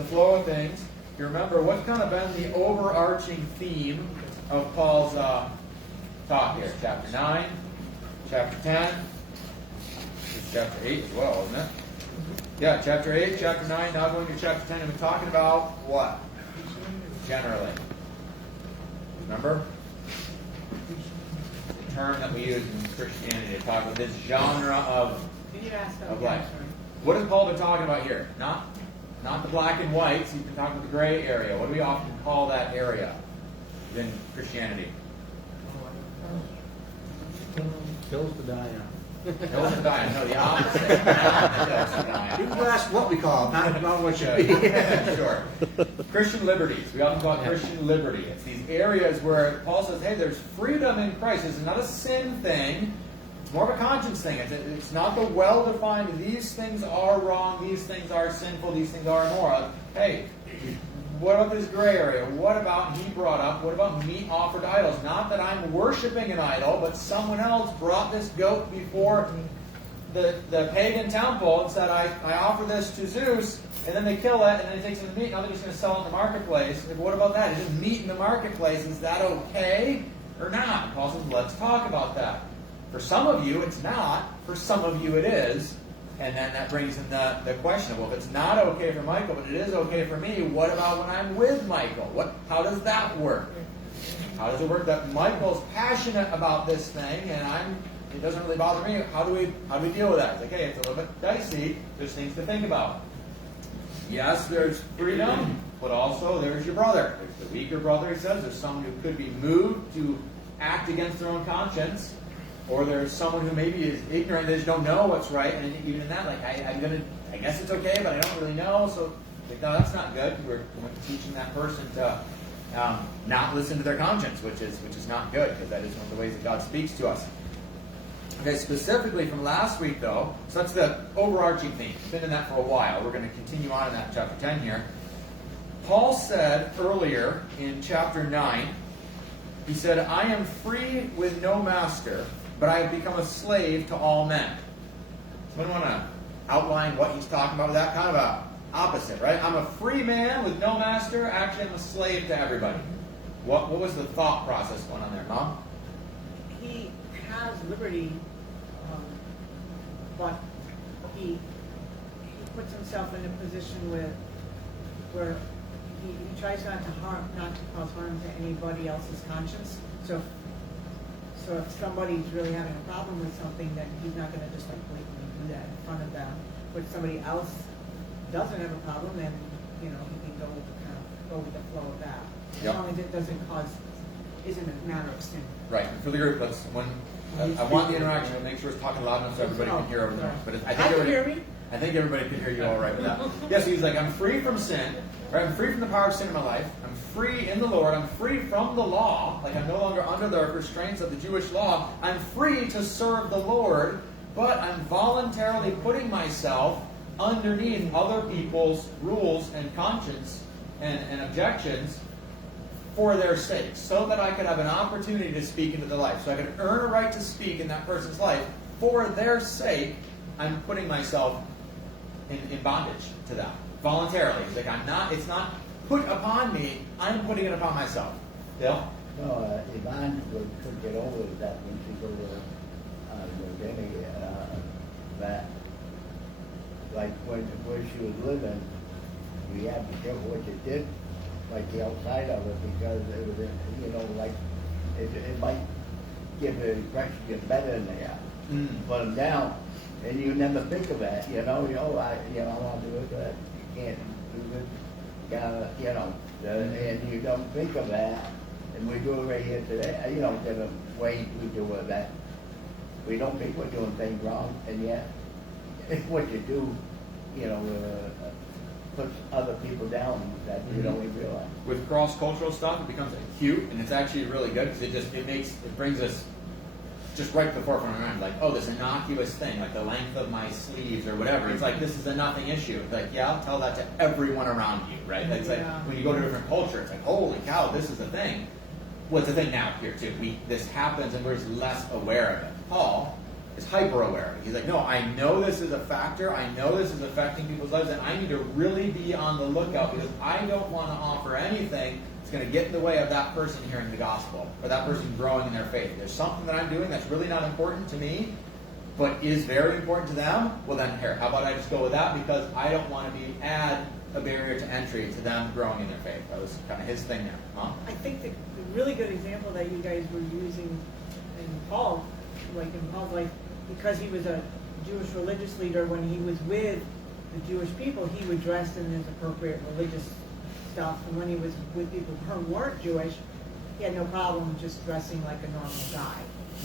the flow of things, you remember what's kind of been the overarching theme of Paul's talk here? Chapter 9, chapter 10, it's chapter 8 as well, isn't it? Yeah, chapter 8, chapter 9, now going to chapter 10, and we're talking about what? Generally. Remember? The term that we use in Christianity to talk about this genre of life. What has Paul been talking about here? Not the black and whites. He's been talking about the gray area. What do we often call that area in Christianity? Hills to die on. Hills to die on. No, the opposite. Hills to die on. You can ask what we call it, not what should be. Sure. Christian liberties. We often call it Christian liberty. It's these areas where Paul says, hey, there's freedom in Christ. It's not a sin thing. It's more of a conscience thing. It's not the well-defined, these things are wrong, these things are sinful, these things are immoral. Hey, what about this gray area? What about, he brought up, what about meat offered to idols? Not that I'm worshiping an idol, but someone else brought this goat before the pagan temple and said, I offer this to Zeus, and then they kill it, and then he takes some meat, now they're just going to sell it in the marketplace. Like, what about that? Is it meat in the marketplace? Is that okay or not? And Paul says, let's talk about that. For some of you, it's not. For some of you, it is. And then that brings in the question of, well, if it's not okay for Michael, but it is okay for me, what about when I'm with Michael? How does that work? How does it work that Michael's passionate about this thing, and it doesn't really bother me? How do we deal with that? It's like, hey, it's a little bit dicey. There's things to think about. Yes, there's freedom, but also there's your brother. There's the weaker brother, he says. There's someone who could be moved to act against their own conscience. Or there's someone who maybe is ignorant, they just don't know what's right, and even in that, like, I guess it's okay, but I don't really know, so, like, no, that's not good. We're teaching that person to not listen to their conscience, which is not good, because that is one of the ways that God speaks to us. Okay, specifically from last week, though, so that's the overarching theme. We've been in that for a while. We're going to continue on in that in chapter 10 here. Paul said earlier in chapter 9, he said, I am free with no master, but I have become a slave to all men. Someone want to outline what he's talking about with that? Kind of a opposite, right? I'm a free man with no master. Actually, I'm a slave to everybody. What was the thought process going on there, Mom? He has liberty, but he puts himself in a position where he tries not to cause harm to anybody else's conscience. So if somebody's really having a problem with something, then he's not going to just like blatantly do that in front of them. But if somebody else doesn't have a problem, then he can go with the flow of that. Yep. As long as it isn't a matter of sin. Right. For the group, I want the interaction to make sure it's talking loud enough so everybody can hear everything. But I think everybody can hear you all right with that. Yes, he's like, I'm free from sin. Right? I'm free from the power of sin in my life. I'm free in the Lord. I'm free from the law. Like, I'm no longer under the restraints of the Jewish law. I'm free to serve the Lord, but I'm voluntarily putting myself underneath other people's rules and conscience and objections for their sake, so that I could have an opportunity to speak into their life. So I could earn a right to speak in that person's life. For their sake, I'm putting myself in bondage to them. Voluntarily. It's like it's not put upon me, I'm putting it upon myself. Bill? No, Yvonne could get over that when she go to Denny, that, like, where she was living, we had to be careful what you did, like the outside of it, because it was, like, it might give the impression you're better than they are. Put them down, and you never think of that, I want to do it, but you can't do it. And you don't think of that, and we do it right here today. The way we do it, that we don't think we're doing things wrong, and yet it's what you do, puts other people down that you don't even realize. With cross-cultural stuff, it becomes acute, and it's actually really good because it brings us just right to the forefront of our mind, like, oh, this innocuous thing, like the length of my sleeves or whatever. It's like, this is a nothing issue. It's like, yeah, I'll tell that to everyone around you, right? It's like, when you go to a different culture, it's like, holy cow, this is a thing. Well, it's a thing now here, too. This happens, and we're just less aware of it. Paul is hyper aware. He's like, no, I know this is a factor. I know this is affecting people's lives, and I need to really be on the lookout because I don't want to offer anything that's going to get in the way of that person hearing the gospel or that person growing in their faith. There's something that I'm doing that's really not important to me, but is very important to them. Well, then here, how about I just go with that because I don't want to add a barrier to entry to them growing in their faith. That was kind of his thing there. Mom? I think the really good example that you guys were using in Paul, like in Paul's life, because he was a Jewish religious leader, when he was with the Jewish people, he would dress in his appropriate religious stuff. And when he was with people who weren't Jewish, he had no problem just dressing like a normal guy.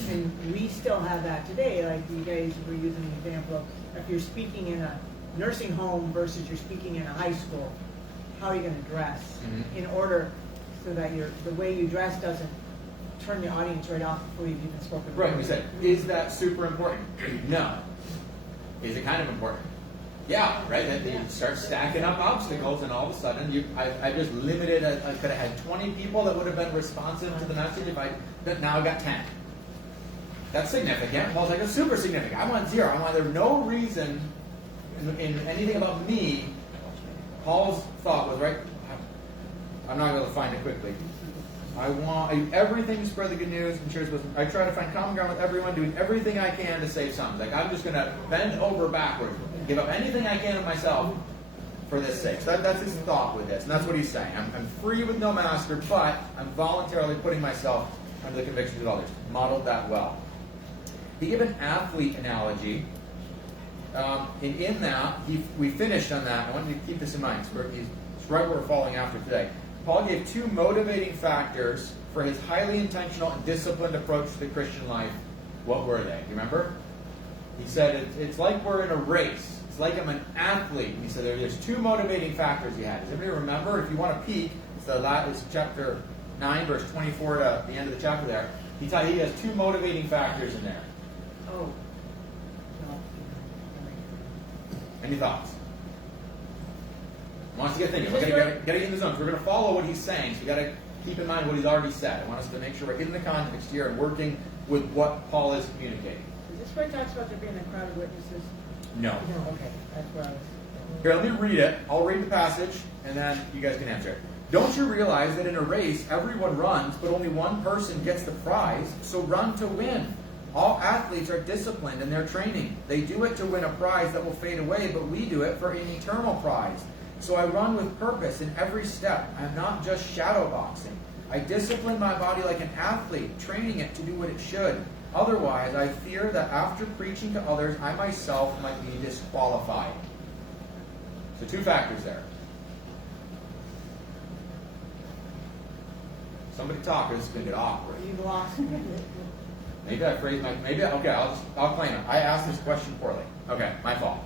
And we still have that today. Like you guys were using an example of if you're speaking in a nursing home versus you're speaking in a high school, how are you going to dress in order so that the way you dress doesn't turn the audience right off before you've even spoken. Right, we said, is that super important? No. Is it kind of important? Yeah, right? Then you start stacking up obstacles, and all of a sudden, I just limited. I could have had 20 people that would have been responsive to the message. But now I got 10. That's significant. Paul's like, it's super significant. I want 0. I want there's no reason in anything about me. Paul's thought was right. I'm not able to find it quickly. I want everything to spread the good news and share. I try to find common ground with everyone, doing everything I can to save some. Like I'm just going to bend over backwards, give up anything I can of myself for this sake. So that's his thought with this, and that's what he's saying. I'm free with no master, but I'm voluntarily putting myself under the convictions of others. Modeled that well. He gave an athlete analogy, and in that we finished on that. I want you to keep this in mind. It's right where we're falling after today. Paul gave 2 motivating factors for his highly intentional and disciplined approach to the Christian life. What were they? You remember? He said, it's like we're in a race. It's like I'm an athlete. And he said there's 2 motivating factors he had. Does everybody remember? If you want to peek, it's chapter 9, verse 24 to the end of the chapter there. He has 2 motivating factors in there. Oh. No. Any thoughts? I want us to get thinking. We're going to get in the zone. We're going to follow what he's saying. So you got to keep in mind what he's already said. I want us to make sure we're in the context here and working with what Paul is communicating. Is this where it talks about there being a crowd of witnesses? No. No. Okay, that's where I was. Here, let me read it. I'll read the passage, and then you guys can answer it. Don't you realize that in a race, everyone runs, but only one person gets the prize? So run to win. All athletes are disciplined in their training. They do it to win a prize that will fade away, but we do it for an eternal prize. So I run with purpose in every step. I'm not just shadow boxing. I discipline my body like an athlete, training it to do what it should. Otherwise, I fear that after preaching to others, I myself might be disqualified. So 2 factors there. Somebody talk, or this is going to get awkward. You've lost me. Maybe I phrased my... I'll claim it. I asked this question poorly. Okay, my fault.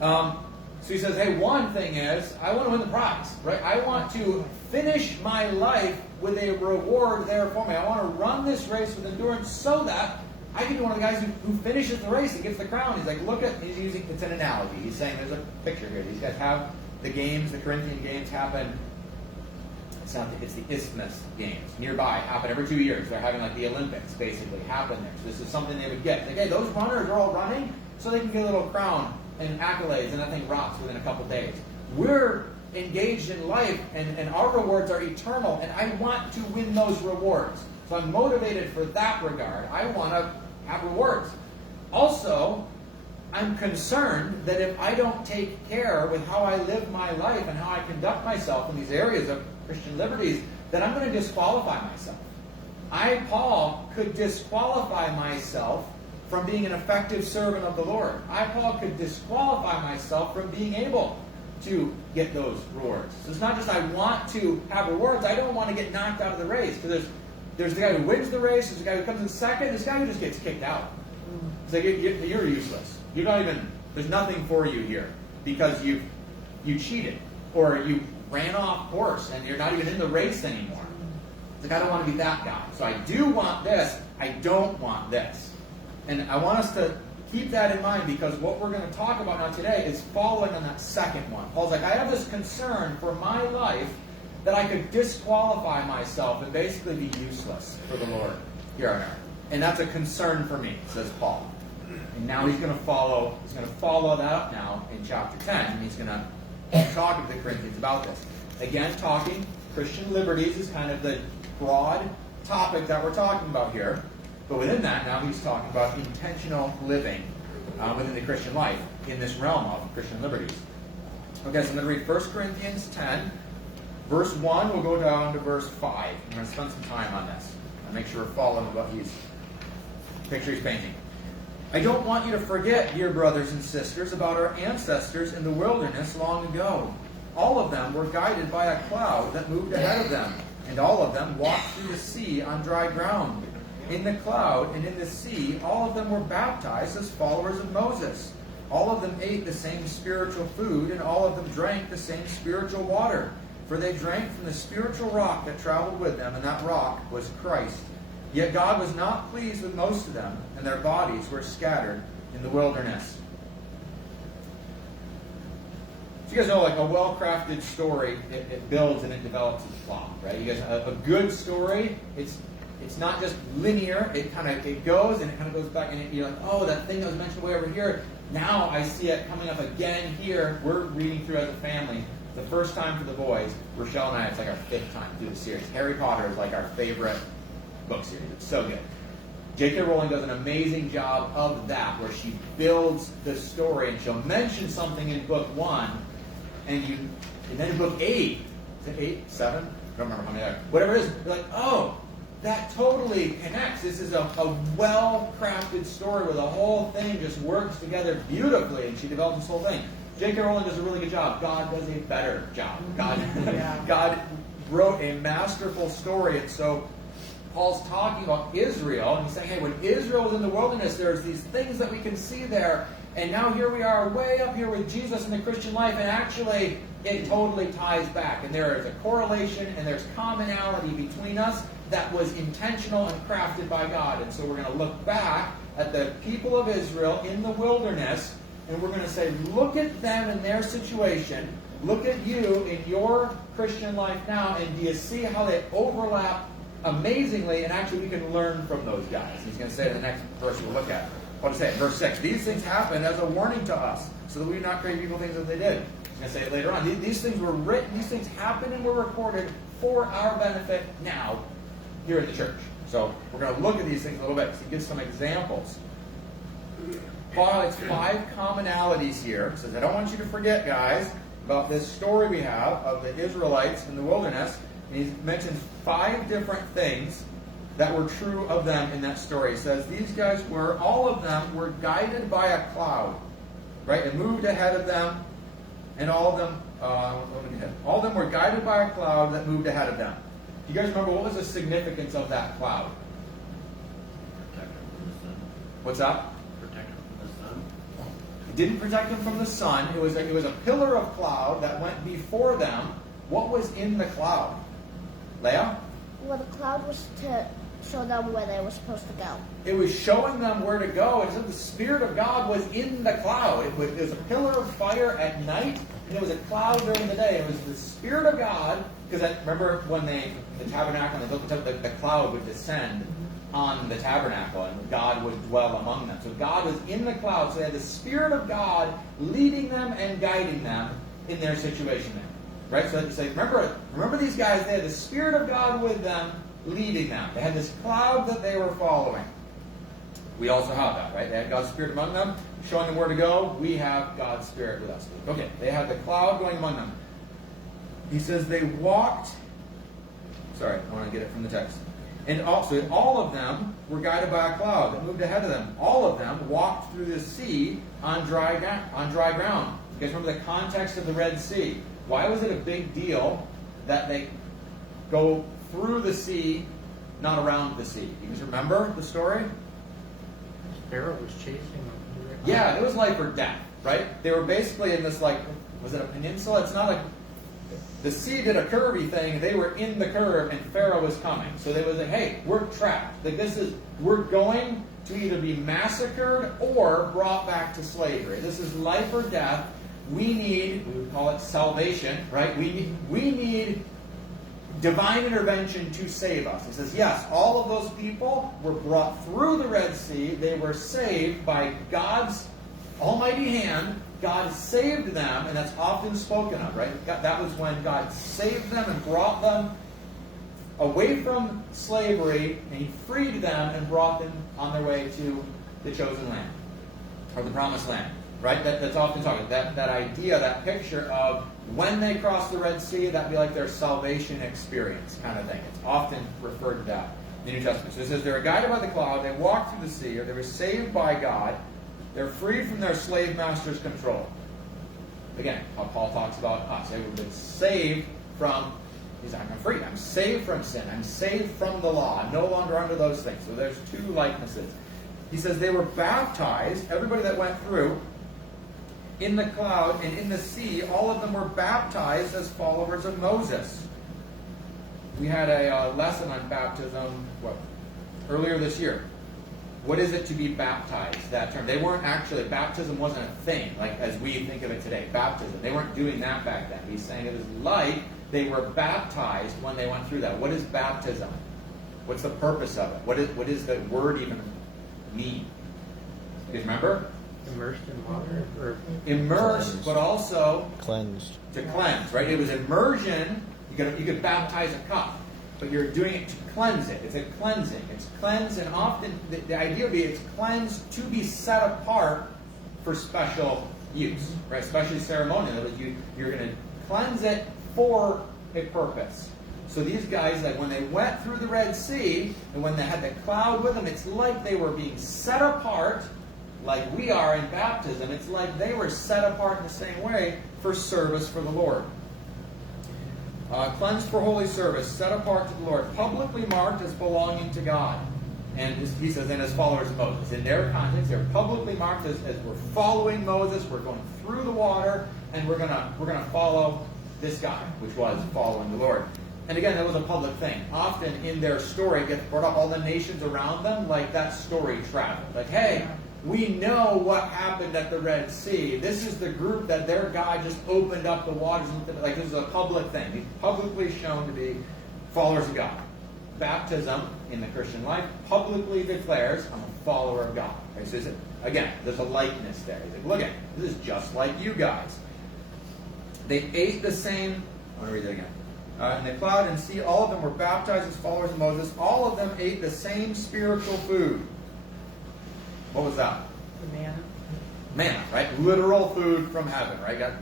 So he says, hey, one thing is, I want to win the prize, right? I want to finish my life with a reward there for me. I want to run this race with endurance so that I can be one of the guys who finishes the race and gets the crown. He's like, it's an analogy. He's saying there's a picture here. These guys have the games, the Corinthian games happen. It's the Isthmus Games nearby. Happen every 2 years. They're having like the Olympics basically happen there. So this is something they would get. Like, hey, those runners are all running so they can get a little crown and accolades, and that thing rocks within a couple days. We're engaged in life, and our rewards are eternal, and I want to win those rewards. So I'm motivated for that regard. I want to have rewards. Also, I'm concerned that if I don't take care with how I live my life and how I conduct myself in these areas of Christian liberties, then I'm going to disqualify myself. I, Paul, could disqualify myself from being an effective servant of the Lord. I, Paul, could disqualify myself from being able to get those rewards. So it's not just I want to have rewards. I don't want to get knocked out of the race. Because there's the guy who wins the race. There's the guy who comes in second. There's the guy who just gets kicked out. It's like you're useless. You're not even. There's nothing for you here because you cheated or you ran off course and you're not even in the race anymore. It's like I don't want to be that guy. So I do want this. I don't want this. And I want us to keep that in mind because what we're going to talk about now today is following on that second one. Paul's like, I have this concern for my life that I could disqualify myself and basically be useless for the Lord here on earth. And that's a concern for me, says Paul. And now he's going to follow that up now in chapter 10, and he's going to talk to the Corinthians about this. Again, talking Christian liberties is kind of the broad topic that we're talking about here. But within that, now he's talking about intentional living within the Christian life in this realm of Christian liberties. Okay, so I'm going to read 1 Corinthians 10, verse 1. We'll go down to verse 5. I'm going to spend some time on this. I'll make sure we're following what picture he's painting. I don't want you to forget, dear brothers and sisters, about our ancestors in the wilderness long ago. All of them were guided by a cloud that moved ahead of them, and all of them walked through the sea on dry ground. In the cloud and in the sea, all of them were baptized as followers of Moses. All of them ate the same spiritual food, and all of them drank the same spiritual water. For they drank from the spiritual rock that traveled with them, and that rock was Christ. Yet God was not pleased with most of them, and their bodies were scattered in the wilderness. So you guys know, like a well-crafted story, it builds and it develops its plot, right? You guys, a good story, it's not just linear. It goes and it kind of goes back, and you're like, oh, that thing that was mentioned way over here. Now I see it coming up again here. We're reading through as a family. The first time for the boys, Rochelle and I, it's like our 5th time through the series. Harry Potter is like our favorite book series. It's so good. J.K. Rowling does an amazing job of that, where she builds the story, and she'll mention something in book 1, and then in book 8, is it 8, 7? I don't remember how many there. Whatever it is, you're like, oh, that totally connects. This is a well-crafted story where the whole thing just works together beautifully, and she develops this whole thing. J.K. Rowling does a really good job. God does a better job. God wrote a masterful story, and so Paul's talking about Israel, and he's saying, hey, when Israel was in the wilderness, there's these things that we can see there, and now here we are way up here with Jesus in the Christian life, and actually it totally ties back, and there is a correlation and there's commonality between us that was intentional and crafted by God. And so we're going to look back at the people of Israel in the wilderness, and we're going to say, look at them in their situation, look at you in your Christian life now, and do you see how they overlap amazingly, and actually we can learn from those guys. He's going to say in the next verse we'll look at. What to say? Verse 6. These things happened as a warning to us, so that we do not crave evil things as they did. He's going to say it later on. These things were written, these things happened and were recorded for our benefit now here in the church. So we're going to look at these things a little bit. So he gives some examples. Paul highlights 5 commonalities here. He says, I don't want you to forget, guys, about this story we have of the Israelites in the wilderness. And he mentions 5 different things that were true of them in that story. He says these guys all of them were guided by a cloud, right? It moved ahead of them, and all of them were guided by a cloud that moved ahead of them. Do you guys remember what was the significance of that cloud? Protect them from the sun. What's that? Protect them from the sun. It didn't protect them from the sun. It was a pillar of cloud that went before them. What was in the cloud? Leah? Well, the cloud was to show them where they were supposed to go. It was showing them where to go. It said the Spirit of God was in the cloud. It was a pillar of fire at night, and it was a cloud during the day. It was the Spirit of God, because remember when the tabernacle, when they built the temple, the cloud would descend on the tabernacle, and God would dwell among them. So God was in the cloud, so they had the Spirit of God leading them and guiding them in their situation there. Right? So they say, remember these guys, they had the Spirit of God with them, leading them. They had this cloud that they were following. We also have that, right? They had God's Spirit among them, showing them where to go. We have God's Spirit with us. Okay, they had the cloud going among them. He says they walked. Sorry, I want to get it from the text. And also, all of them were guided by a cloud that moved ahead of them. All of them walked through the sea on dry ground. You guys remember the context of the Red Sea? Why was it a big deal that they go through the sea, not around the sea? You guys remember the story? Pharaoh was chasing them. Yeah, it was life or death, right? They were basically in this, was it a peninsula? It's not like the sea did a curvy thing. They were in the curve, and Pharaoh was coming. So they was like, hey, we're trapped. We're going to either be massacred or brought back to slavery. This is life or death. We would call it salvation, right? We need divine intervention to save us. He says, yes, all of those people were brought through the Red Sea. They were saved by God's almighty hand. God saved them, and that's often spoken of, right? That was when God saved them and brought them away from slavery, and He freed them and brought them on their way to the chosen land, or the promised land, right? That's often talked about. That idea, that picture of when they crossed the Red Sea, that'd be like their salvation experience kind of thing. It's often referred to that in the New Testament. So it says they were guided by the cloud, they walked through the sea, or they were saved by God. They're freed from their slave master's control. Again, how Paul talks about us. We've been saved from, he's like, I'm free. I'm saved from sin. I'm saved from the law. I'm no longer under those things. So there's two likenesses. He says they were baptized, everybody that went through, in the cloud and in the sea, all of them were baptized as followers of Moses. We had a lesson on baptism earlier this year. What is it to be baptized? That term. They weren't actually, baptism wasn't a thing, like as we think of it today, baptism. They weren't doing that back then. He's saying it was like they were baptized when they went through that. What is baptism? What's the purpose of it? What is the word even mean? Do you remember? Immersed in water? Or Immersed, but also Cleansed. to cleanse, right? It was immersion. You could baptize a cup, but you're doing it to cleanse it. It's a cleansing. It's cleansed, and often the idea would be it's cleansed to be set apart for special use, right? Especially ceremonial. You're going to cleanse it for a purpose. So these guys, like when they went through the Red Sea, and when they had the cloud with them, it's like they were being set apart, like we are in baptism. It's like they were set apart in the same way for service for the Lord. Cleansed for holy service, set apart to the Lord, publicly marked as belonging to God. And he says, and as followers of Moses. In their context, they're publicly marked as we're following Moses, we're going through the water, and we're gonna follow this guy, which was following the Lord. And again, that was a public thing. Often in their story, it gets brought up all the nations around them, like that story traveled. Like, hey, we know what happened at the Red Sea. This is the group that their God just opened up the waters. Like, this is a public thing. He's publicly shown to be followers of God. Baptism in the Christian life publicly declares, I'm a follower of God. Okay, so again, there's a likeness there. He's like, look at this is just like you guys. They ate the same. I want to read that again. In the cloud and sea, all of them were baptized as followers of Moses. All of them ate the same spiritual food. What was that? The manna. Manna, right? Literal food from heaven, right? Got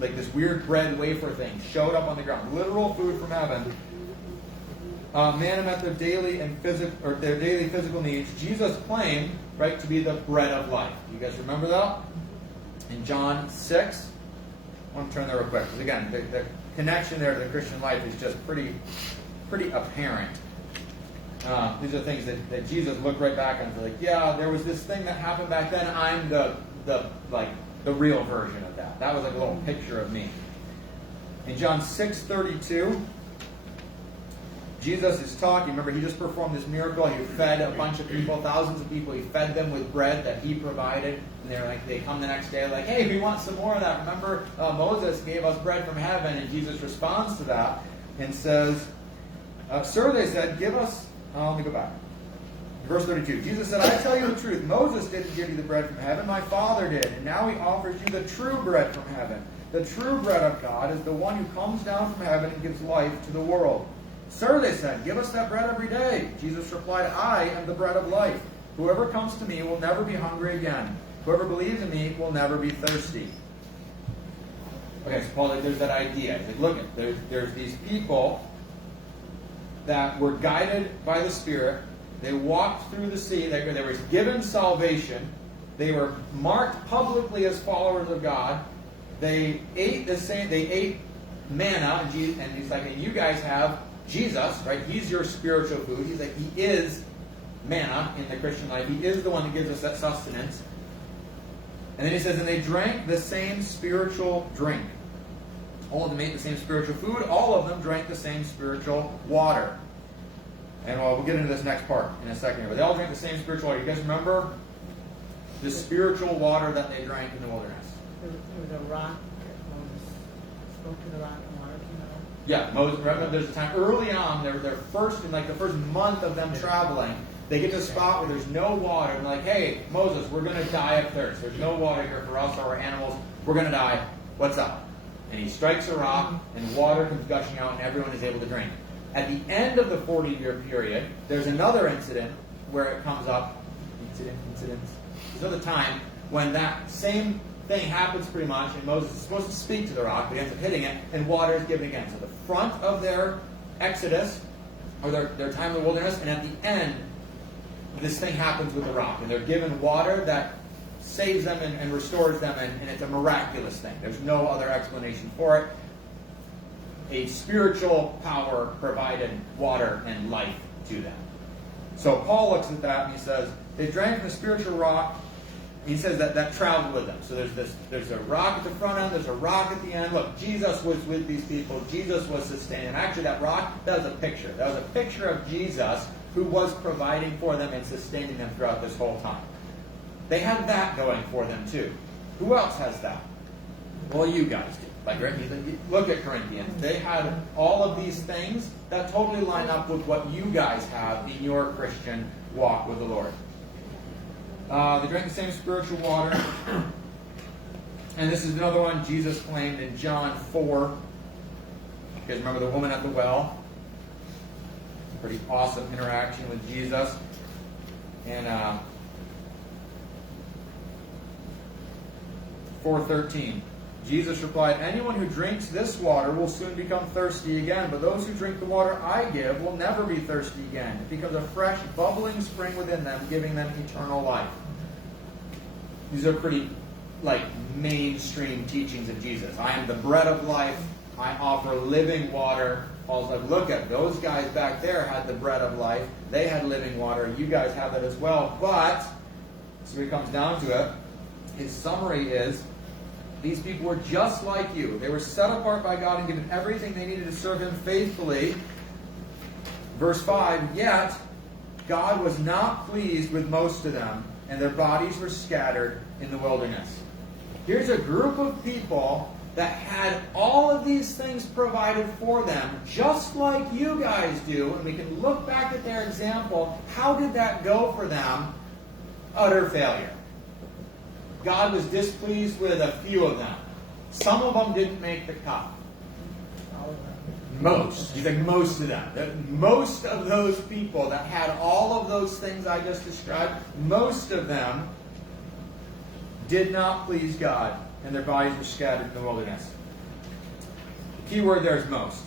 like this weird bread wafer thing showed up on the ground. Literal food from heaven. Manna met their daily physical needs. Jesus claimed, right, to be the bread of life. You guys remember that? In John 6. I want to turn there real quick because again, the connection there to the Christian life is just pretty apparent. These are things that Jesus looked right back on and was like, yeah, there was this thing that happened back then. I'm the real version of that. That was like a little picture of me. In John 6:32, Jesus is talking. Remember, he just performed this miracle. He fed a bunch of people, thousands of people. He fed them with bread that he provided. And they come the next day like, hey, we want some more of that. Remember, Moses gave us bread from heaven. And Jesus responds to that and says, sir, they said, give us... let me go back. Verse 32. Jesus said, I tell you the truth. Moses didn't give you the bread from heaven. My Father did. And now he offers you the true bread from heaven. The true bread of God is the one who comes down from heaven and gives life to the world. Sir, they said, give us that bread every day. Jesus replied, I am the bread of life. Whoever comes to me will never be hungry again. Whoever believes in me will never be thirsty. Okay, so Paul, there's that idea. He's like, look, there's these people that were guided by the Spirit. They walked through the sea. They were given salvation. They were marked publicly as followers of God. They ate the same. They ate manna, and he's like, and you guys have Jesus, right? He's your spiritual food. He's like, he is manna in the Christian life. He is the one that gives us that sustenance. And then he says, and they drank the same spiritual drink. All of them ate the same spiritual food. All of them drank the same spiritual water. And we'll get into this next part in a second here. But they all drank the same spiritual water. You guys remember the spiritual water that they drank in the wilderness? There was a rock that Moses spoke to the rock and water came out. Yeah, Moses. Remember, there's a time early on. They're first in like the first month of them traveling. They get to a spot where there's no water, and they're like, "Hey, Moses, we're going to die of thirst. There's no water here for us or our animals. We're going to die. What's up?" And he strikes a rock, and water comes gushing out, and everyone is able to drink. At the end of the 40-year period, there's another incident where it comes up. Incidents. There's another time when that same thing happens pretty much, and Moses is supposed to speak to the rock, but he ends up hitting it, and water is given again. So the front of their exodus, or their time in the wilderness, and at the end, this thing happens with the rock, and they're given water that saves them and restores them, and it's a miraculous thing. There's no other explanation for it. A spiritual power provided water and life to them. So Paul looks at that and he says, they drank from the spiritual rock. He says that traveled with them. So there's a rock at the front end, there's a rock at the end. Look, Jesus was with these people. Jesus was sustaining them. Actually, that rock, that was a picture. That was a picture of Jesus who was providing for them and sustaining them throughout this whole time. They had that going for them too. Who else has that? Well, you guys do. Like, look at Corinthians. They had all of these things that totally line up with what you guys have in your Christian walk with the Lord. They drank the same spiritual water. And this is another one Jesus claimed in John 4. You guys remember the woman at the well? Pretty awesome interaction with Jesus. And 4:13. Jesus replied, "Anyone who drinks this water will soon become thirsty again, but those who drink the water I give will never be thirsty again. It becomes a fresh, bubbling spring within them, giving them eternal life." These are pretty, mainstream teachings of Jesus. I am the bread of life. I offer living water. Paul's like, look at those guys back there had the bread of life. They had living water. You guys have that as well. But, so he comes down to it. His summary is, these people were just like you. They were set apart by God and given everything they needed to serve Him faithfully. Verse 5, yet God was not pleased with most of them, and their bodies were scattered in the wilderness. Here's a group of people that had all of these things provided for them, just like you guys do, and we can look back at their example. How did that go for them? Utter failure. God was displeased with a few of them. Some of them didn't make the cut. Most. He's like, most of them. Most of those people that had all of those things I just described, most of them did not please God, and their bodies were scattered in the wilderness. The key word there is most.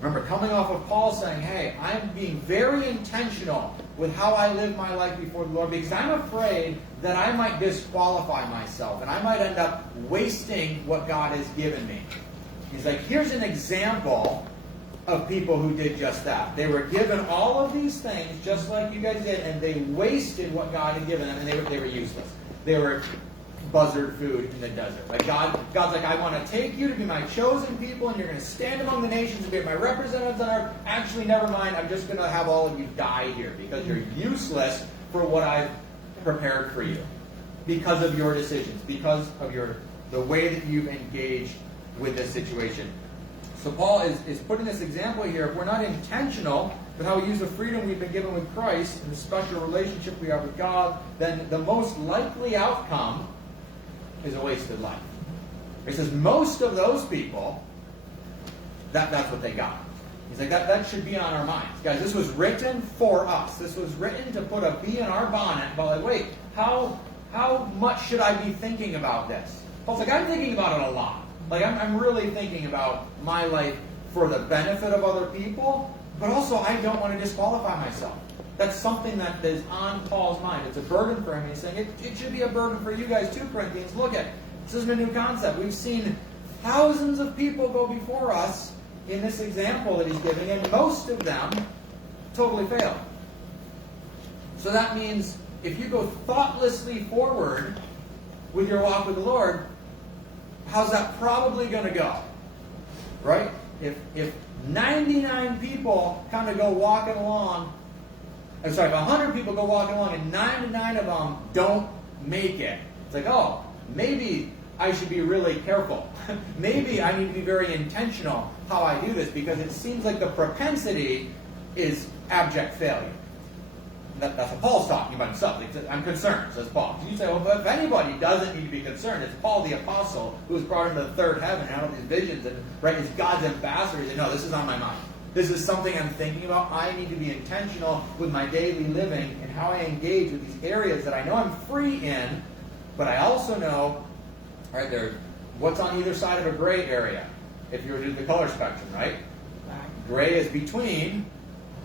Remember, coming off of Paul saying, hey, I'm being very intentional with how I live my life before the Lord, because I'm afraid that I might disqualify myself, and I might end up wasting what God has given me. He's like, here's an example of people who did just that. They were given all of these things, just like you guys did, and they wasted what God had given them, and they were useless. They were buzzard food in the desert. Like God's like, I want to take you to be my chosen people, and you're going to stand among the nations and be my representatives on earth. Actually, never mind. I'm just going to have all of you die here because you're useless for what I've prepared for you, because of your decisions, because of the way that you've engaged with this situation. So Paul is putting this example here. If we're not intentional with how we use the freedom we've been given with Christ and the special relationship we have with God, then the most likely outcome is a wasted life. He says most of those people, that's what they got. He's like, that should be on our minds. Guys, this was written for us. This was written to put a bee in our bonnet. But wait, how much should I be thinking about this? Paul's like, I'm thinking about it a lot. I'm really thinking about my life for the benefit of other people, but also I don't want to disqualify myself. That's something that is on Paul's mind. It's a burden for him. He's saying it should be a burden for you guys too, Corinthians. Look at it. This isn't a new concept. We've seen thousands of people go before us in this example that he's giving, and most of them totally failed. So that means if you go thoughtlessly forward with your walk with the Lord, how's that probably going to go? Right? If 99 people kind of go walking along, if 100 people go walking along and 99 of them don't make it, it's like, oh, maybe I should be really careful. Maybe I need to be very intentional how I do this, because it seems like the propensity is abject failure. That's what Paul's talking about himself. He says, I'm concerned, says Paul. You say, well, but if anybody doesn't need to be concerned, it's Paul the Apostle who was brought into the third heaven out of these visions and right, is God's ambassador. He said, no, this is on my mind. This is something I'm thinking about. I need to be intentional with my daily living and how I engage with these areas that I know I'm free in, but I also know, right, there's what's on either side of a gray area, if you were to do the color spectrum, right? Gray is between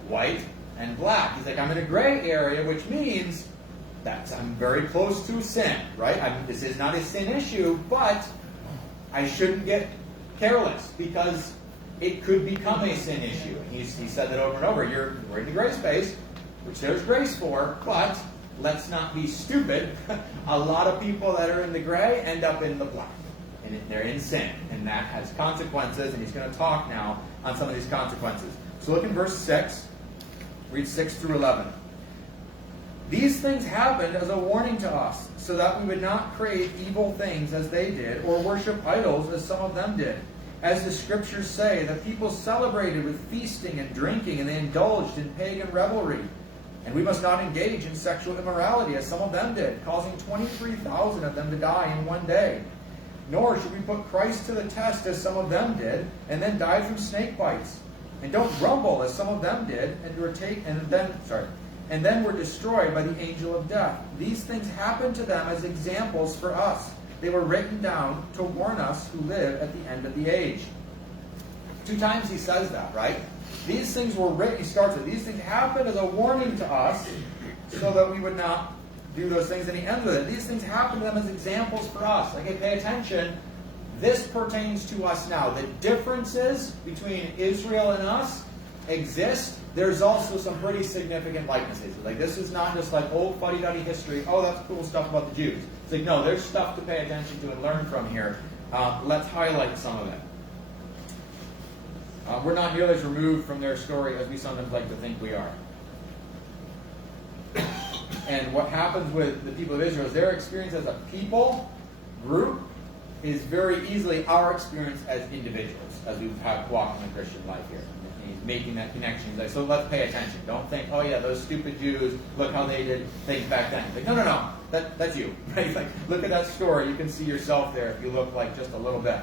white and black. He's like, I'm in a gray area, which means that I'm very close to sin, right? This is not a sin issue, but I shouldn't get careless because it could become a sin issue. He said that over and over. We're in the gray space, which there's grace for, but let's not be stupid. A lot of people that are in the gray end up in the black. And they're in sin. And that has consequences, and he's going to talk now on some of these consequences. So look in verse 6. Read 6 through 11. These things happened as a warning to us, so that we would not crave evil things as they did, or worship idols as some of them did. As the scriptures say, the people celebrated with feasting and drinking, and they indulged in pagan revelry. And we must not engage in sexual immorality as some of them did, causing 23,000 of them to die in one day. Nor should we put Christ to the test as some of them did, and then died from snake bites. And don't grumble as some of them did, and then were destroyed by the angel of death. These things happened to them as examples for us. They were written down to warn us who live at the end of the age. 2 times he says that, right? These things were written, he starts with, these things happened as a warning to us so that we would not do those things. And he ends with it. These things happened to them as examples for us. Okay, pay attention. This pertains to us now. The differences between Israel and us exist. There's also some pretty significant likenesses. Like, this is not just like old fuddy-duddy history. Oh, that's cool stuff about the Jews. It's like, no, there's stuff to pay attention to and learn from here. Let's highlight some of it. We're not nearly as removed from their story as we sometimes like to think we are. And what happens with the people of Israel is their experience as a people group is very easily our experience as individuals, as we've had walking the Christian life here. And he's making that connection. He's like, so let's pay attention. Don't think, oh yeah, those stupid Jews, look how they did things back then. He's like, no, that's you. Right? Like, look at that story. You can see yourself there if you look like just a little bit.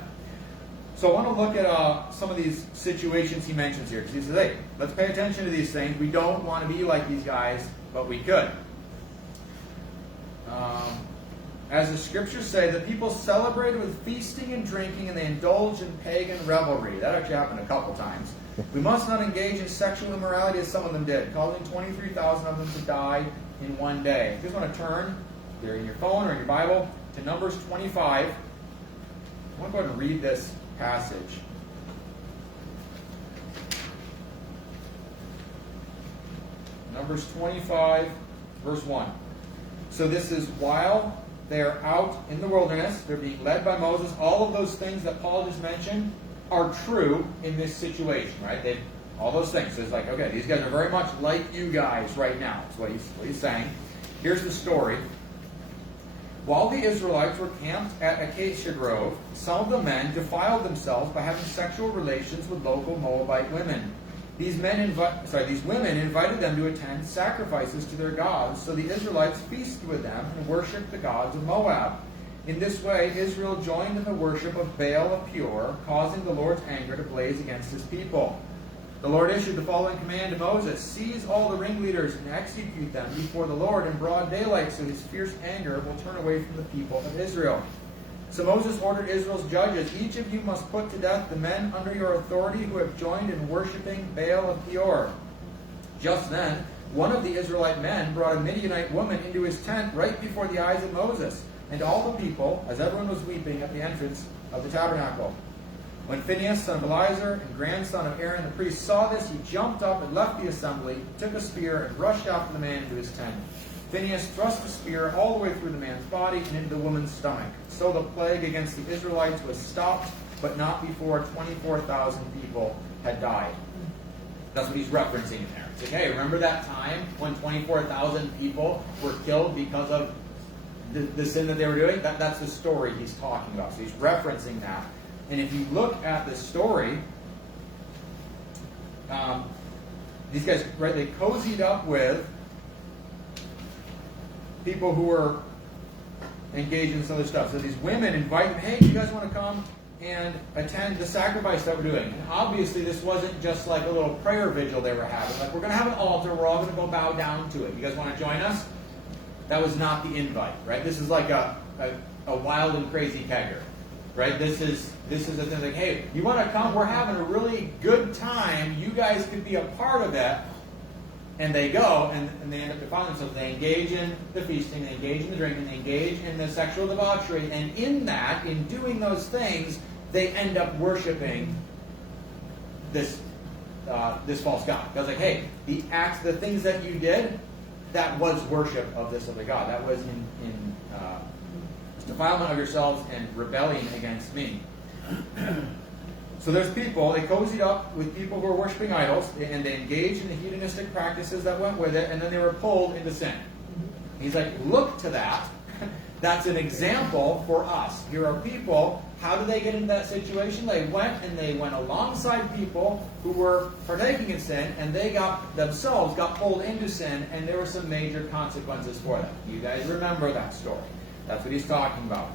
So I want to look at some of these situations he mentions here. Because he says, hey, let's pay attention to these things. We don't want to be like these guys, but we could. As the scriptures say, the people celebrated with feasting and drinking, and they indulged in pagan revelry. That actually happened a couple times. We must not engage in sexual immorality as some of them did, causing 23,000 of them to die in one day. If you just want to turn, either in your phone or in your Bible, to Numbers 25. I want to go ahead and read this passage. Numbers 25, verse 1. So this is while they are out in the wilderness, they're being led by Moses. All of those things that Paul just mentioned are true in this situation, right? All those things. So it's like, okay, these guys are very much like you guys right now. That's what he's saying. Here's the story. While the Israelites were camped at Acacia Grove, some of the men defiled themselves by having sexual relations with local Moabite women. These women invited them to attend sacrifices to their gods, so the Israelites feasted with them and worshipped the gods of Moab. In this way, Israel joined in the worship of Baal of Peor, causing the Lord's anger to blaze against his people. The Lord issued the following command to Moses: seize all the ringleaders and execute them before the Lord in broad daylight, so his fierce anger will turn away from the people of Israel. So Moses ordered Israel's judges, each of you must put to death the men under your authority who have joined in worshiping Baal of Peor. Just then, one of the Israelite men brought a Midianite woman into his tent right before the eyes of Moses and all the people, as everyone was weeping at the entrance of the tabernacle. When Phinehas, son of Eleazar, and grandson of Aaron the priest, saw this, he jumped up and left the assembly, took a spear, and rushed after the man into his tent. Phinehas thrust the spear all the way through the man's body and into the woman's stomach. So the plague against the Israelites was stopped, but not before 24,000 people had died. That's what he's referencing in there. It's like, hey, remember that time when 24,000 people were killed because of the sin that they were doing, that's the story he's talking about. So he's referencing that. And if you look at the story, these guys, right, they cozied up with people who were engaged in some other stuff. So these women invite them, hey, do you guys want to come and attend the sacrifice that we're doing? And obviously this wasn't just like a little prayer vigil they were having. Like, we're going to have an altar, we're all going to go bow down to it. You guys want to join us? That was not the invite, right? This is like a wild and crazy kegger, right? This is the thing, like, hey, you want to come? We're having a really good time. You guys could be a part of it. And they go, and they end up defiling themselves. They engage in the feasting, they engage in the drinking, they engage in the sexual debauchery, and in that, in doing those things, they end up worshiping this false god. God's like, hey, the things that you did, that was worship of this other god. That was in defilement of yourselves and rebellion against me. So there's people, they cozied up with people who were worshiping idols, and they engaged in the hedonistic practices that went with it, and then they were pulled into sin. He's like, look to that. That's an example for us. Here are people, how did they get into that situation? They went alongside people who were partaking in sin, and they got pulled into sin, and there were some major consequences for that. You guys remember that story. That's what he's talking about.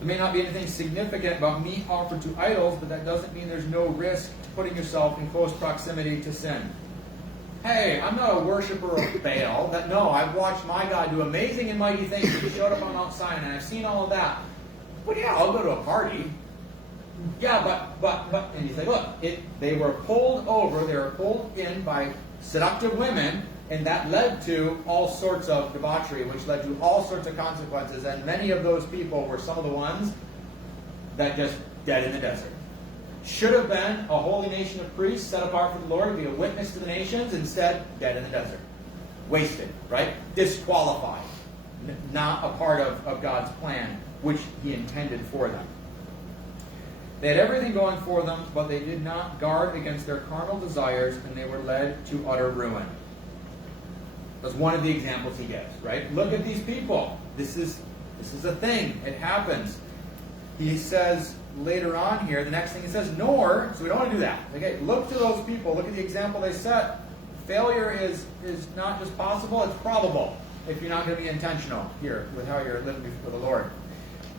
There may not be anything significant about meat offered to idols, but that doesn't mean there's no risk to putting yourself in close proximity to sin. Hey, I'm not a worshiper of Baal. No, I've watched my God do amazing and mighty things. He showed up on Mount Sinai, and I've seen all of that. But yeah, I'll go to a party. Yeah, but, and he's like, look, they were pulled over, they were pulled in by seductive women, and that led to all sorts of debauchery, which led to all sorts of consequences. And many of those people were some of the ones that just dead in the desert. Should have been a holy nation of priests set apart for the Lord to be a witness to the nations. Instead, dead in the desert. Wasted, right? Disqualified. Not a part of God's plan, which he intended for them. They had everything going for them, but they did not guard against their carnal desires, and they were led to utter ruin. That's one of the examples he gives, right? Look at these people. This is a thing. It happens. He says later on here, the next thing he says, nor, so we don't want to do that. Okay, look to those people. Look at the example they set. Failure is not just possible, it's probable if you're not going to be intentional here with how you're living before the Lord.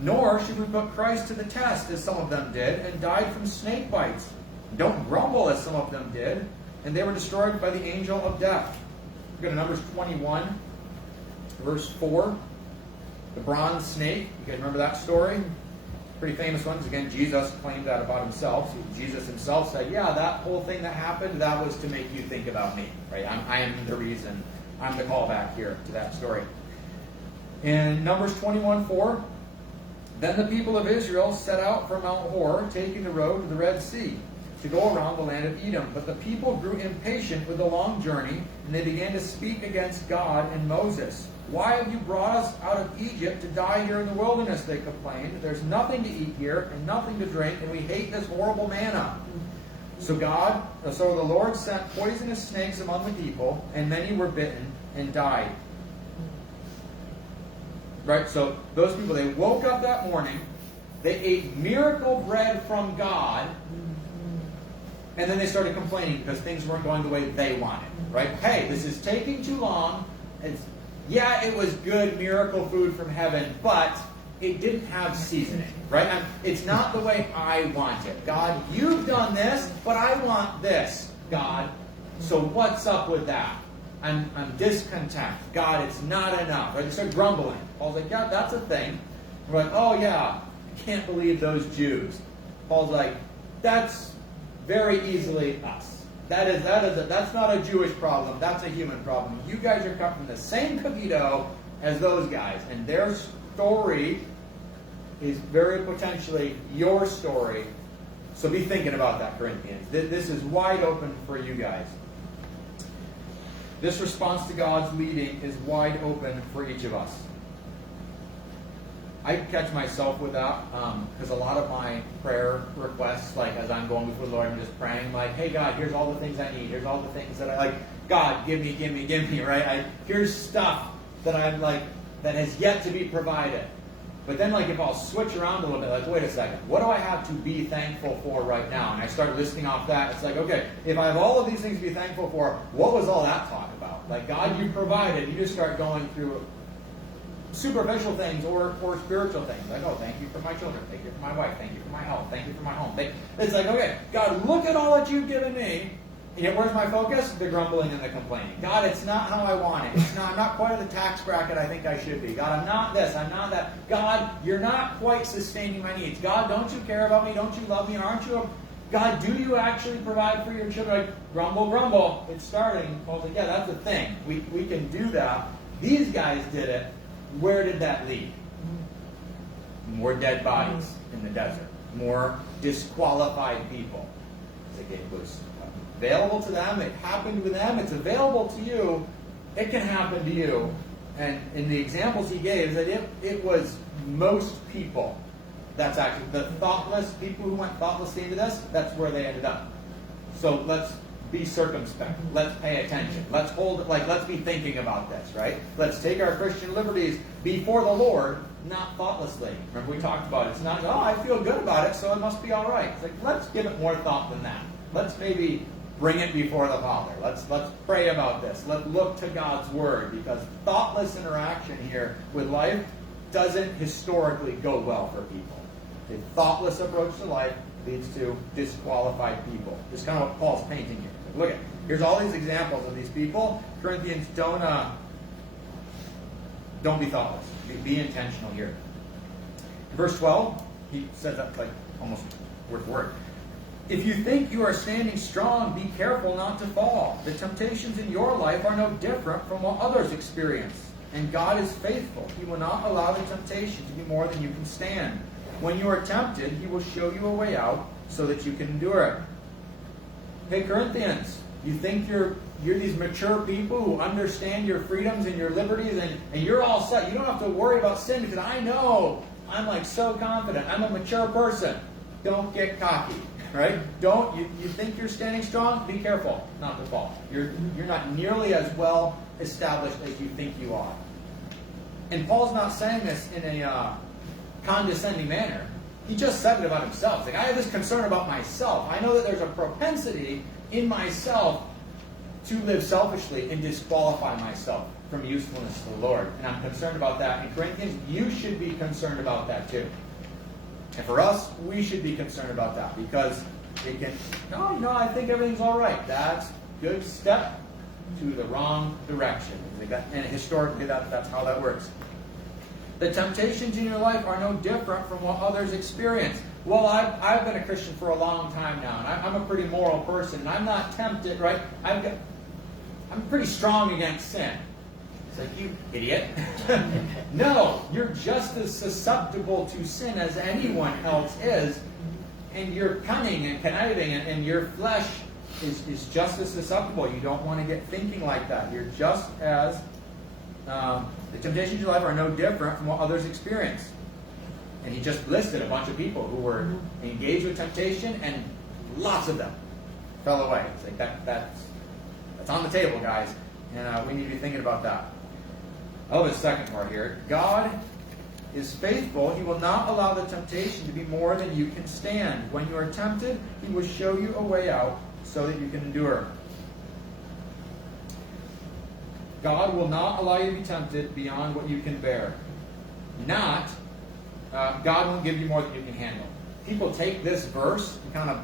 Nor should we put Christ to the test, as some of them did, and died from snake bites. Don't grumble, as some of them did, and they were destroyed by the angel of death. Go to Numbers 21, verse 4. The bronze snake. You guys remember that story? Pretty famous one, because again, Jesus claimed that about himself. Jesus himself said, yeah, that whole thing that happened, that was to make you think about me. Right? I am the reason. I'm the callback here to that story. In Numbers 21:4, then the people of Israel set out from Mount Hor, taking the road to the Red Sea, to go around the land of Edom. But the people grew impatient with the long journey, and they began to speak against God and Moses. Why have you brought us out of Egypt to die here in the wilderness, they complained. There's nothing to eat here and nothing to drink, and we hate this horrible manna. So the Lord sent poisonous snakes among the people, and many were bitten and died. Right, so those people, they woke up that morning, they ate miracle bread from God, and then they started complaining because things weren't going the way they wanted. Right? Hey, this is taking too long. It was good miracle food from heaven, but it didn't have seasoning. Right? It's not the way I want it. God, you've done this, but I want this, God. So what's up with that? I'm discontent. God, it's not enough. Right? They start grumbling. Paul's like, yeah, that's a thing. We're like, oh yeah, I can't believe those Jews. Paul's like, that's very easily us. That's not a Jewish problem. That's a human problem. You guys are cut from the same cookie dough as those guys, and their story is very potentially your story. So be thinking about that, Corinthians. This is wide open for you guys. This response to God's leading is wide open for each of us. I catch myself with that because a lot of my prayer requests, like as I'm going before the Lord, I'm just praying like, hey God, here's all the things I need. Here's all the things that I like. God, give me, right? Here's stuff that I'm like, that has yet to be provided. But then, like, if I'll switch around a little bit, like, wait a second, what do I have to be thankful for right now? And I start listing off that. It's like, okay, if I have all of these things to be thankful for, what was all that talk about? Like, God, you provided. You just start going through superficial things or spiritual things. Like, oh, thank you for my children. Thank you for my wife. Thank you for my health. Thank you for my home. It's like, okay, God, look at all that you've given me. And yet, where's my focus? The grumbling and the complaining. God, it's not how I want it. I'm not quite at the tax bracket I think I should be. God, I'm not this. I'm not that. God, you're not quite sustaining my needs. God, don't you care about me? Don't you love me? Aren't you God, do you actually provide for your children? Like, grumble, grumble. It's starting. Paul's like, yeah, that's the thing. We can do that. These guys did it. Where did that lead? More dead bodies in the desert. More disqualified people. It was available to them. It happened with them. It's available to you. It can happen to you. And in the examples he gave, that it was most people. That's actually the thoughtless people who went thoughtlessly into this. That's where they ended up. So let's be circumspect. Let's pay attention. Let's be thinking about this, right? Let's take our Christian liberties before the Lord, not thoughtlessly. Remember we talked about it. It's not, oh, I feel good about it, so it must be all right. It's like, let's give it more thought than that. Let's maybe bring it before the Father. Let's pray about this. Let's look to God's Word, because thoughtless interaction here with life doesn't historically go well for people. A thoughtless approach to life leads to disqualified people. This is kind of what Paul's painting here. Look at, here's all these examples of these people. Corinthians, don't be thoughtless. Be intentional here. In verse 12, he says that like almost word for word. If you think you are standing strong, be careful not to fall. The temptations in your life are no different from what others experience. And God is faithful. He will not allow the temptation to be more than you can stand. When you are tempted, He will show you a way out so that you can endure it. Hey, Corinthians, you think you're these mature people who understand your freedoms and your liberties, and you're all set. You don't have to worry about sin because I know I'm like so confident. I'm a mature person. Don't get cocky, right? You think you're standing strong? Be careful not to fall. You're not nearly as well established as you think you are. And Paul's not saying this in a condescending manner. He just said it about himself. He's like, I have this concern about myself. I know that there's a propensity in myself to live selfishly and disqualify myself from usefulness to the Lord. And I'm concerned about that. And Corinthians, you should be concerned about that too. And for us, we should be concerned about that, because it can, I think everything's all right. That's a good step to the wrong direction. And historically, that's how that works. The temptations in your life are no different from what others experience. Well, I've been a Christian for a long time now, and I'm a pretty moral person, and I'm not tempted, right? I'm pretty strong against sin. It's like, you idiot. No, you're just as susceptible to sin as anyone else is, and you're cunning and conniving, and your flesh is just as susceptible. You don't want to get thinking like that. You're just as... the temptations of your life are no different from what others experience. And he just listed a bunch of people who were engaged with temptation, and lots of them fell away. It's like that's on the table, guys, and we need to be thinking about that. I love the second part here. God is faithful. He will not allow the temptation to be more than you can stand. When you are tempted, He will show you a way out so that you can endure. God will not allow you to be tempted beyond what you can bear. God won't give you more than you can handle. People take this verse and kind of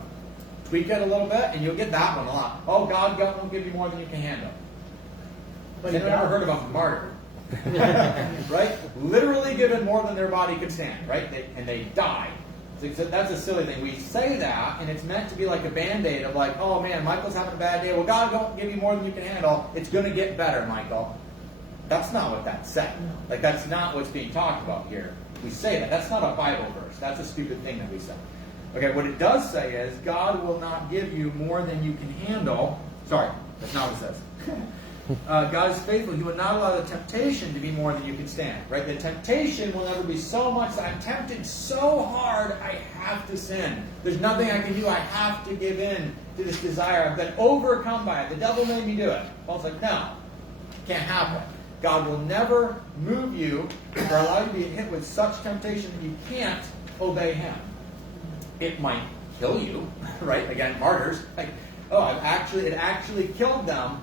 tweak it a little bit, and you'll get that one a lot. Oh, God won't give you more than you can handle. But you've never heard of a martyr. Right? Literally given more than their body could stand, right? And they died. So that's a silly thing. We say that, and it's meant to be like a Band-Aid of like, oh man, Michael's having a bad day. Well, God won't give you more than you can handle. It's going to get better, Michael. That's not what that's saying. Like, that's not what's being talked about here. We say that. That's not a Bible verse. That's a stupid thing that we say. Okay, what it does say is, God will not give you more than you can handle. Sorry, that's not what it says. God is faithful. He will not allow the temptation to be more than you can stand. Right? The temptation will never be so much that I'm tempted so hard I have to sin. There's nothing I can do. I have to give in to this desire. I've been overcome by it. The devil made me do it. Paul's like, no, can't happen. God will never move you or allow you to be hit with such temptation that you can't obey Him. It might kill you, right? Again, martyrs. Like, it actually killed them.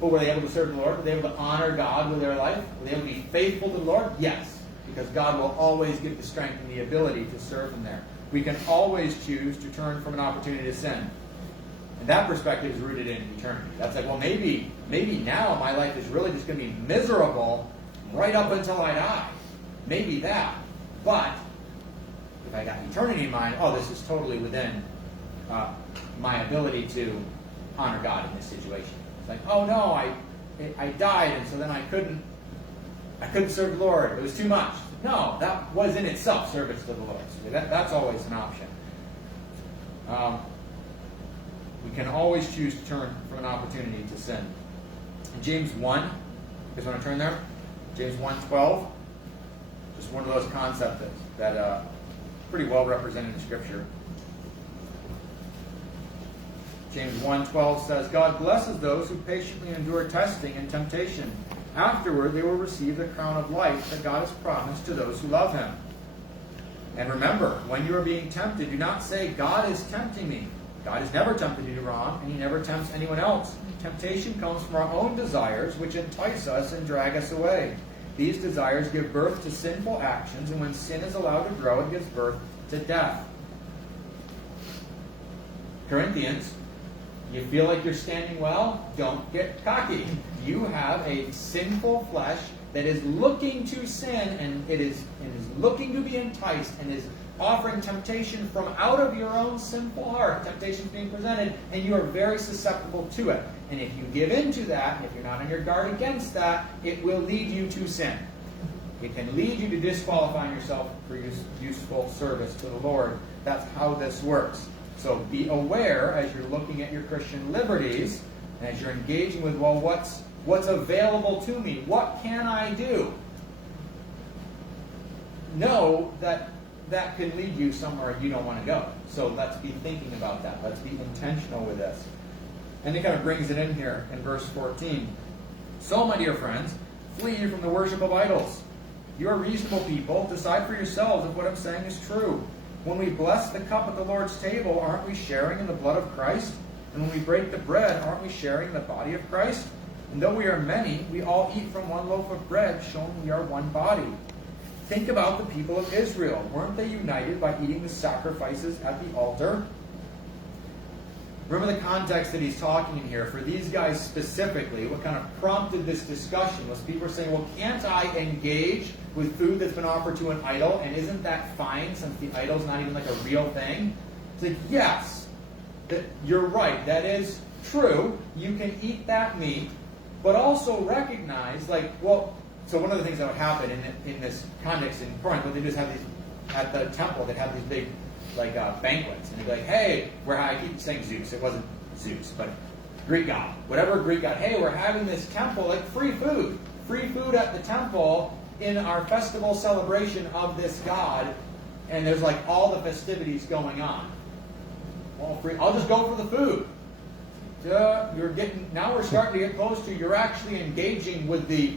But were they able to serve the Lord? Were they able to honor God with their life? Were they able to be faithful to the Lord? Yes. Because God will always give the strength and the ability to serve Him there. We can always choose to turn from an opportunity to sin. And that perspective is rooted in eternity. That's like, well, maybe now my life is really just going to be miserable right up until I die. Maybe that. But if I got eternity in mind, this is totally within my ability to honor God in this situation. It's like, oh no, I died, and so then I couldn't serve the Lord. It was too much. No, that was in itself service to the Lord. So that's always an option. We can always choose to turn from an opportunity to sin. In James 1, you guys want to turn there? James 1:12. Just one of those concepts that pretty well represented in Scripture. James 1:12 says, God blesses those who patiently endure testing and temptation. Afterward, they will receive the crown of life that God has promised to those who love Him. And remember, when you are being tempted, do not say, God is tempting me. God has never tempted you to wrong, and He never tempts anyone else. Temptation comes from our own desires, which entice us and drag us away. These desires give birth to sinful actions, and when sin is allowed to grow, it gives birth to death. Corinthians, you feel like you're standing well? Don't get cocky. You have a sinful flesh that is looking to sin, and it is looking to be enticed, and is offering temptation from out of your own sinful heart. Temptation is being presented, and you are very susceptible to it. And if you give in to that, and if you're not on your guard against that, it will lead you to sin. It can lead you to disqualifying yourself for useful service to the Lord. That's how this works. So be aware as you're looking at your Christian liberties, and as you're engaging with, what's available to me? What can I do? Know that can lead you somewhere you don't want to go. So let's be thinking about that. Let's be intentional with this. And it kind of brings it in here in verse 14. So, my dear friends, flee from the worship of idols. You are reasonable people. Decide for yourselves if what I'm saying is true. When we bless the cup at the Lord's table, aren't we sharing in the blood of Christ? And when we break the bread, aren't we sharing in the body of Christ? And though we are many, we all eat from one loaf of bread, showing we are one body. Think about the people of Israel. Weren't they united by eating the sacrifices at the altar? Remember the context that he's talking in here. For these guys specifically, what kind of prompted this discussion was people were saying, well, can't I engage with food that's been offered to an idol? And isn't that fine since the idol's not even like a real thing? It's like, yes, you're right. That is true. You can eat that meat, but also recognize, so one of the things that would happen in this context in Corinth, what they do is have these, at the temple, they'd have these big banquets. And they'd be like, hey, I keep saying Zeus. It wasn't Zeus, but Greek god. Whatever Greek god. Hey, we're having this temple, free food. Free food at the temple in our festival celebration of this god. And there's all the festivities going on. All free. I'll just go for the food. Now we're starting to get close to, you're actually engaging with the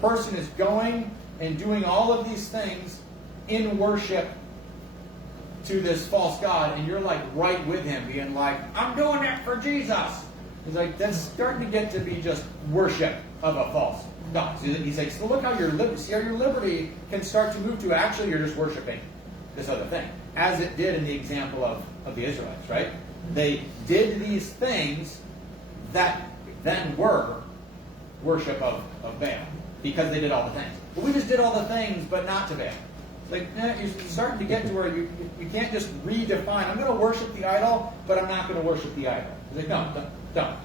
person is going and doing all of these things in worship to this false god, and you're right with him, being I'm doing it for Jesus. He's that's starting to get to be just worship of a false god. So he's so look how your liberty can start to move to actually you're just worshiping this other thing, as it did in the example of the Israelites, right? They did these things that then were worship of Baal, because they did all the things. But we just did all the things, but not to Baal. It's you're starting to get to where you can't just redefine, I'm going to worship the idol, but I'm not going to worship the idol. It's no, don't.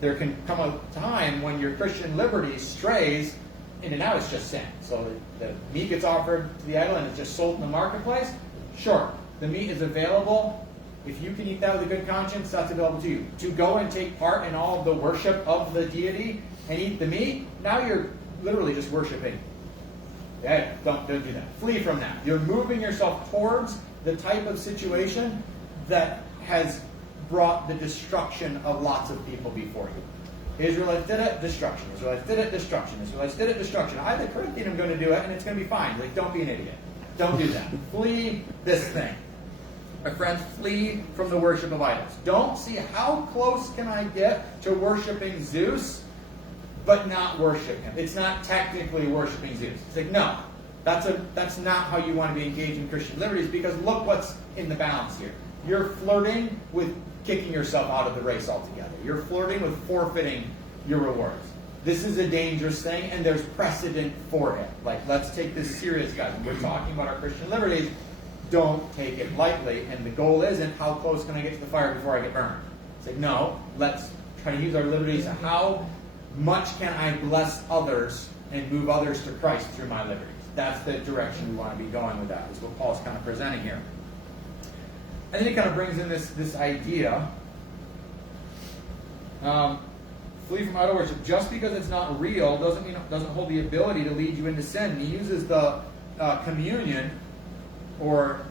There can come a time when your Christian liberty strays, and now it's just sin. So the meat gets offered to the idol and it's just sold in the marketplace. Sure, the meat is available. If you can eat that with a good conscience, that's available to you. To go and take part in all of the worship of the deity and eat the meat, now you're literally just worshiping. Yeah, don't do that. Flee from that. You're moving yourself towards the type of situation that has brought the destruction of lots of people before you. Israelites did it, destruction. Israelites did it, destruction. Israelites did it, destruction. I, the Corinthian, am going to do it, and it's going to be fine. Like, don't be an idiot. Don't do that. Flee this thing. My friends, flee from the worship of idols. Don't see how close can I get to worshiping Zeus, but not worship him. It's not technically worshiping Zeus. It's like, no, that's not how you want to be engaged in Christian liberties, because look what's in the balance here. You're flirting with kicking yourself out of the race altogether. You're flirting with forfeiting your rewards. This is a dangerous thing, and there's precedent for it. Like, let's take this serious, guys. We're talking about our Christian liberties. Don't take it lightly. And the goal isn't how close can I get to the fire before I get burned. It's like, no, let's try to use our liberties. How much can I bless others and move others to Christ through my liberties? That's the direction we want to be going with that, is what Paul's kind of presenting here. I think it kind of brings in this idea. Flee from idol worship. Just because it's not real doesn't hold the ability to lead you into sin. And he uses the communion, or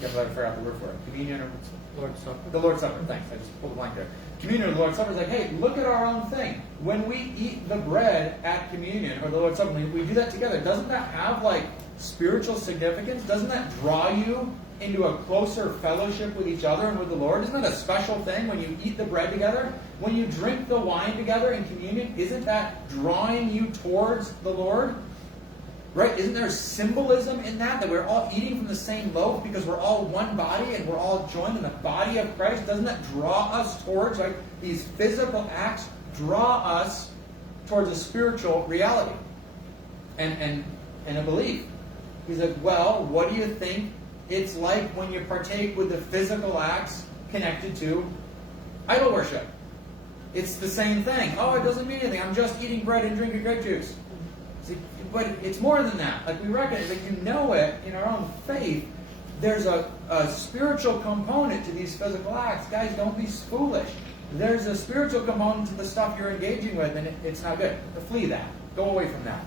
I forgot the word for it. Communion or Lord's Supper. the Lord's Supper. Thanks, I just pulled a blank there. Communion or the Lord's Supper is like, hey, look at our own thing. When we eat the bread at communion or the Lord's Supper, we do that together. Doesn't that have like spiritual significance? Doesn't that draw you into a closer fellowship with each other and with the Lord? Isn't that a special thing when you eat the bread together? When you drink the wine together in communion, isn't that drawing you towards the Lord? Right? Isn't there symbolism in that we're all eating from the same loaf because we're all one body and we're all joined in the body of Christ? Doesn't that draw us towards, right? These physical acts draw us towards a spiritual reality and a belief. He's like, well, what do you think it's like when you partake with the physical acts connected to idol worship? It's the same thing. Oh, it doesn't mean anything. I'm just eating bread and drinking grape juice. See, but it's more than that. Like, we recognize, like, you know it in our own faith. There's a spiritual component to these physical acts. Guys, don't be foolish. There's a spiritual component to the stuff you're engaging with, and it's not good. Flee that. Go away from that.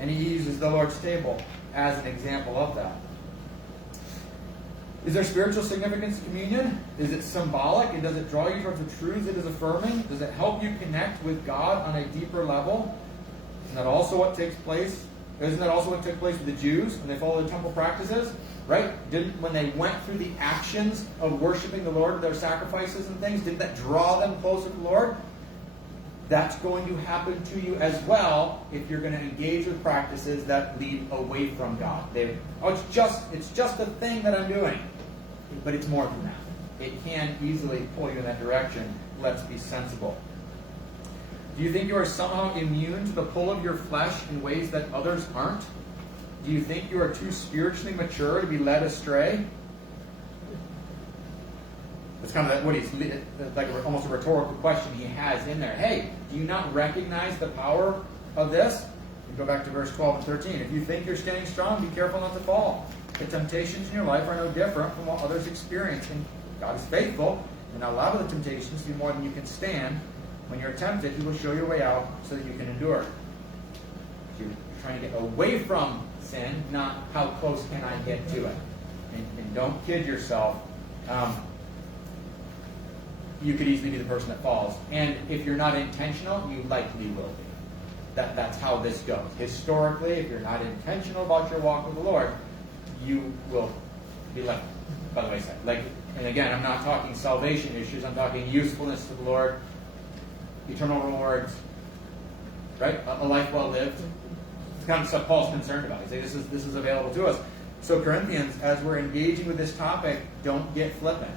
And he uses the Lord's table as an example of that. Is there spiritual significance to communion? Is it symbolic, and does it draw you towards the truths it is affirming? Does it help you connect with God on a deeper level? Isn't that also what takes place? Isn't that also what took place with the Jews when they followed the temple practices? Right? When they went through the actions of worshiping the Lord with their sacrifices and things, didn't that draw them closer to the Lord? That's going to happen to you as well if you're going to engage with practices that lead away from God. It's just a thing that I'm doing. But it's more than that. It can easily pull you in that direction. Let's be sensible. Do you think you are somehow immune to the pull of your flesh in ways that others aren't? Do you think you are too spiritually mature to be led astray? It's kind of what he's like, almost a rhetorical question he has in there. Hey, do you not recognize the power of this? You go back to verse 12 and 13. If you think you're standing strong, be careful not to fall. The temptations in your life are no different from what others experience. And God is faithful, and not allow the temptations to be more than you can stand. When you're tempted, He will show you a way out so that you can endure. You're trying to get away from sin, not how close can I get to it. And don't kid yourself. You could easily be the person that falls. And if you're not intentional, you likely will be. That's how this goes. Historically, if you're not intentional about your walk with the Lord, you will be left by the wayside. And again, I'm not talking salvation issues. I'm talking usefulness to the Lord, eternal rewards, right? A life well lived. It's kind of stuff Paul's concerned about. He's saying this is available to us. So Corinthians, as we're engaging with this topic, don't get flippant.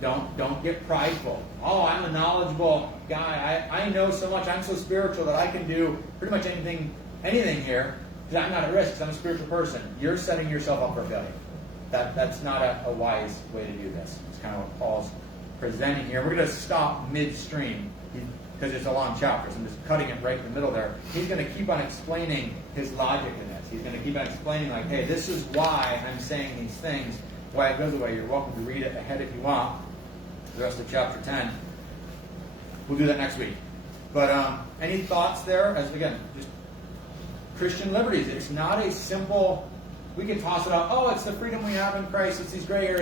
Don't get prideful. Oh, I'm a knowledgeable guy. I know so much. I'm so spiritual that I can do pretty much anything here because I'm not at risk because I'm a spiritual person. You're setting yourself up for failure. That's not a wise way to do this. It's kind of what Paul's presenting here. We're going to stop midstream because it's a long chapter, so I'm just cutting it right in the middle there. He's going to keep on explaining his logic in this. He's going to keep on explaining, like, hey, this is why I'm saying these things, why it goes away. You're welcome to read it ahead if you want. The rest of chapter 10. We'll do that next week. But any thoughts there? As again, just Christian liberties. It's not a simple, we can toss it out, oh, it's the freedom we have in Christ, it's these gray areas.